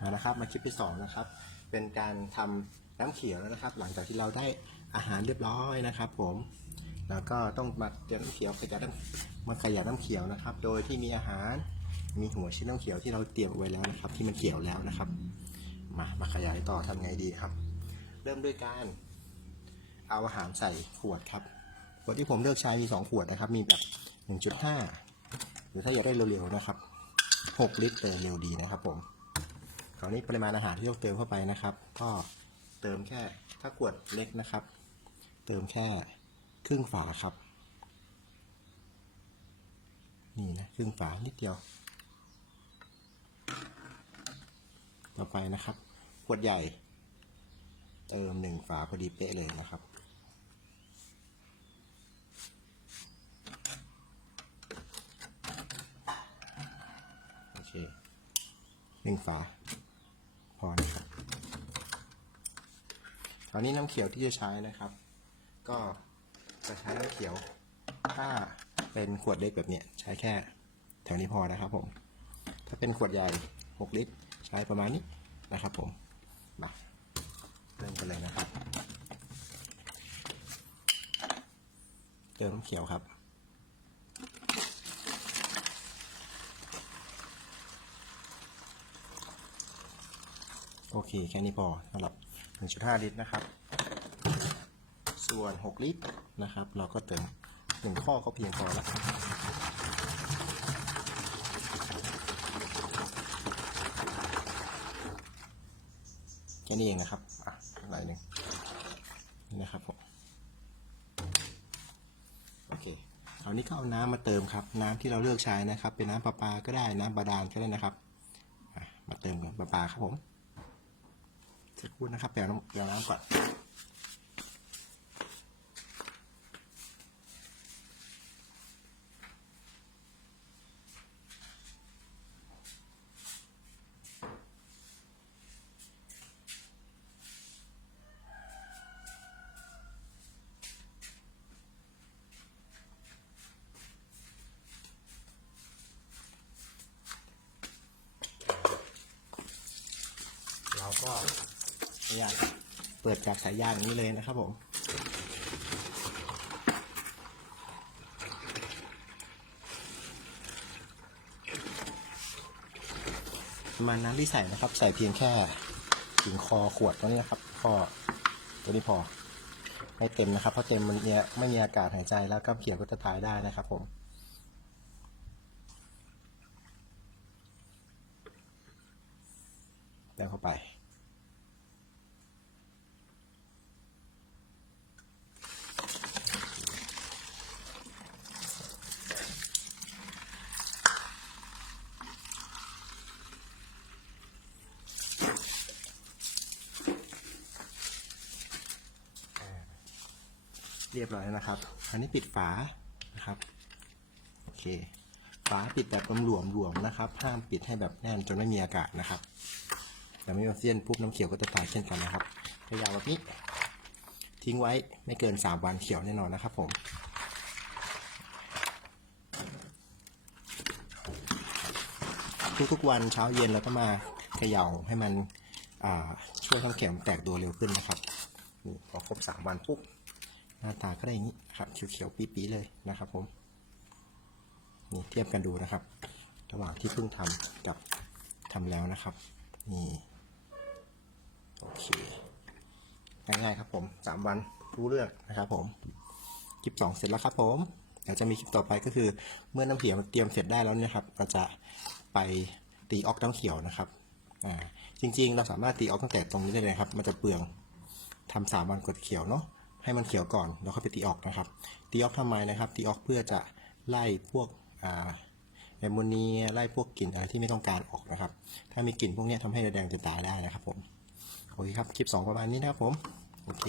เอาละครับมาคลิปที่สองนะครับเป็นการทำน้ำเขียวแล้วนะครับ หลังจากที่เราได้อาหารเรียบร้อยนะครับ ผมแล้วก็ต้องมาเตรียมน้ำเขียวขยะน้ำมาขยะน้ำเขียวนะครับ โดยที่มีอาหารมีหัวชิ้นน้ำเขียวที่เราเตรียมไว้แล้วนะครับ ที่มันเขียวแล้วนะครับ มามาขยายต่อทำไงดีครับ เริ่มด้วยการเอาอาหารใส่ขวดครับขวดที่ผมเลือกใช้มีสองขวดนะครับ มีแบบ 1.5 หรือถ้าอยากได้เร็วๆนะครับ 6 ลิตรเลยเร็วดีนะครับผม คราวนี้ปริมาณอาหารที่ต้องเติมเข้าไปนะครับ ก็เติมแค่ถ้าขวดเล็กนะครับ เติมแค่ครึ่งฝาครับ นี่นะครึ่งฝานิดเดียว ต่อไปนะครับ ขวดใหญ่ เติมหนึ่งฝาพอดีเป๊ะเลยนะครับโอเคหนึ่งฝา พอนะครับคราวนี้น้ำเขียวที่จะใช้นะครับ ก็จะใช้น้ำเขียว ถ้าเป็นขวดเล็กแบบเนี้ยใช้แค่แถวนี้พอนะครับผม ถ้าเป็นขวดใหญ่ 6 ลิตร ใช้ประมาณนี้นะครับผมมาเริ่มกันเลยนะครับ เติมน้ำเขียวครับ โอเค แค่นี้พอสำหรับ 1.5 ลิตรนะครับ ส่วน 6 ลิตรนะครับ เราก็เติม1ข้อก็เพียงพอแล้วแค่นี้เองนะครับ อะหน่อยหนึ่งนี่นะครับผมโอเคคราวนี้ก็เอาน้ำมาเติมครับ น้ำที่เราเลือกใช้นะครับ เป็นน้ำประปาก็ได้น้ำบาดาลก็ได้นะครับมาเติมกับประปาครับผม สักครู่นะครับแปลน้ำแปลน้ำก่อนเราก็อยากเปิดจากสายยางนี้เลยนะครับผมประมาณน้ำที่ใส่นะครับ ใส่เพียงแค่ถึงคอขวดตัวนี้นะครับก็ตัวนี้พอไม่เต็มนะครับเพราะเต็มมันเนี่ยไม่มีอากาศหายใจแล้วก็เขียวก็จะตายได้นะครับผมเติมเข้าไป เรียบร้อยแล้วนะครับ อันนี้ปิดฝานะครับ โอเค ฝาปิดแบบหลวมๆหลวมนะครับ ห้ามปิดให้แบบแน่นจนไม่มีอากาศนะครับแต่ไม่มีออกซิเจนปุ๊บน้ำเขียวก็จะตายเช่นกันนะครับพยายามแบบนี้ ทิ้งไว้ไม่เกิน 3 วันเขียวแน่นอนนะครับ ผม ทุกๆวันเช้าเย็นเราก็มาเขย่าให้มันช่วยให้น้ำเขียวแตกตัวเร็วขึ้นนะครับพอครบ 3 วันปุ๊บ หน้าตาก็ได้อย่างนี้ครับเขียวๆปี๊ๆเลยนะครับผมนี่เทียบกันดูนะครับ ระหว่างที่เพิ่งทำกับทำแล้วนะครับนี่โอเคง่ายๆครับผมสามวันรู้เรื่องนะครับผมคลิปสองเสร็จแล้วครับผมเดี๋ยวจะมีคลิปต่อไปก็คือ เมื่อน้ำเขียวเตรียมเสร็จได้แล้วนี่ยครับเราจะไปตีออกน้ำเขียวนะครับอ่าจริงๆ เราสามารถตีออกตั้งแต่ตรงนี้ได้เลยครับ มันจะเปลืองทำสามวันกดเขียวเนาะ ให้มันเขียวก่อนแล้วค่อยไปตีออกนะครับ ตีออกทำไมนะครับ ตีออกเพื่อจะไล่พวกแอมโมเนียไล่พวกกลิ่นอะไรที่ไม่ต้องการออกนะครับ ถ้ามีกลิ่นพวกนี้ยทำให้ระแดงจะตายได้นะครับผม โอเคครับ คลิปสองประมาณนี้นะครับผม โอเค